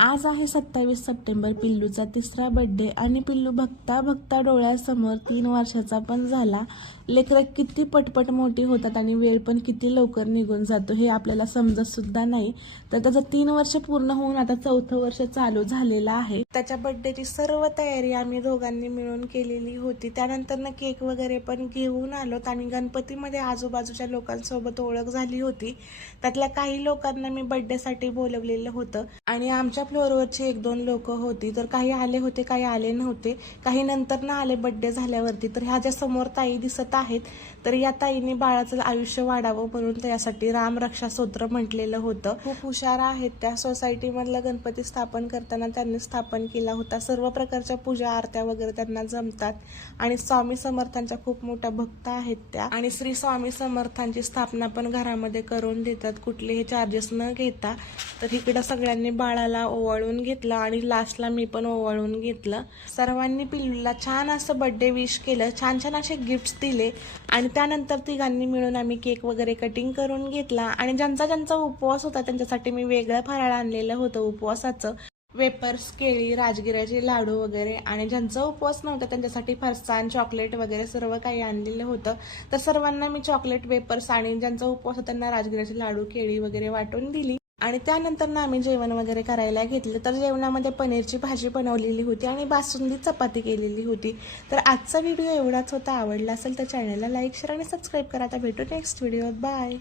आज आहे 27 सप्टेंबर, पिल्लूचा तिसरा बर्थडे आणि पिल्लू बघता बघता डोळ्यासमोर 3 वर्षाचा पण झाला. लेकरं किती पटपट मोठी होतात आणि वेळ पण किती लवकर निघून जातो हे आपल्याला समजत सुद्धा नाही. तर त्याचं 3 वर्ष पूर्ण होऊन आता 4थं वर्ष चालू झालेलं आहे. त्याच्या बर्थडेची सर्व तयारी आम्ही दोघांनी मिळून केलेली होती. त्यानंतर केक वगैरे पण घेऊन आलोत आणि गणपतीमध्ये आजूबाजूच्या लोकांसोबत ओळख झाली होती. त्यातल्या काही लोकांना मी बर्थडेसाठी बोलवलेलं होतं आणि आमच्या फ्लोअरवरची 1-2 लोक होती. तर काही आले होते, काही आले नव्हते, काही नंतर ना आले बर्थडे झाल्यावरती. तर ह्या ज्या समोर ताई दिसत आहेत, तर या ताईंनी बाळाचं आयुष्य वाढावं म्हणून त्यासाठी रामरक्षा स्तोत्र म्हटलेलं होतं. खूप हुशार आहेत त्या. सोसायटीमधलं गणपती स्थापन करताना त्यांनी स्थापन केला होता. सर्व प्रकारच्या पूजा आरत्या वगैरे त्यांना जमतात आणि स्वामी समर्थांच्या खूप मोठ्या भक्त आहेत त्या आणि श्री स्वामी समर्थांची स्थापना पण घरामध्ये करून देतात कुठलेही चार्जेस न घेता. तर इकडं सगळ्यांनी बाळाला ओवाळून घेतलं आणि लास्टला मी पण ओवाळून घेतलं. सर्वांनी पिल्लूला छान असं बर्थडे विश केलं, छान छान असे गिफ्ट्स दिले आणि त्यानंतर तिघांनी मिळून आम्ही केक वगैरे कटिंग करून घेतला आणि ज्यांचा उपवास होता त्यांच्यासाठी मी वेगळं फराळ आणलेलं होतं उपवासाचं. वेपर्स, केळी, राजगिऱ्याचे लाडू वगैरे आणि ज्यांचा उपवास नव्हता त्यांच्यासाठी फरसाण, चॉकलेट वगैरे सर्व काही आणलेलं होतं. तर सर्वांना मी चॉकलेट, वेपर्स आणि ज्यांचा उपवास होता त्यांना राजगिऱ्याचे लाडू, केळी वगैरे वाटून दिली आणि त्यानंतर आम्ही जेवण वगैरे करायला घेतलं. तर जेवणामध्ये पनीरची भाजी बनवलेली होती आणि बासुंदी, चपाती केलेली होती. तर आजचा व्हिडिओ एवढाच होता. आवडला असेल तर चॅनलला लाईक, शेअर आणि सबस्क्राईब करा. आता भेटू नेक्स्ट व्हिडिओत. बाय.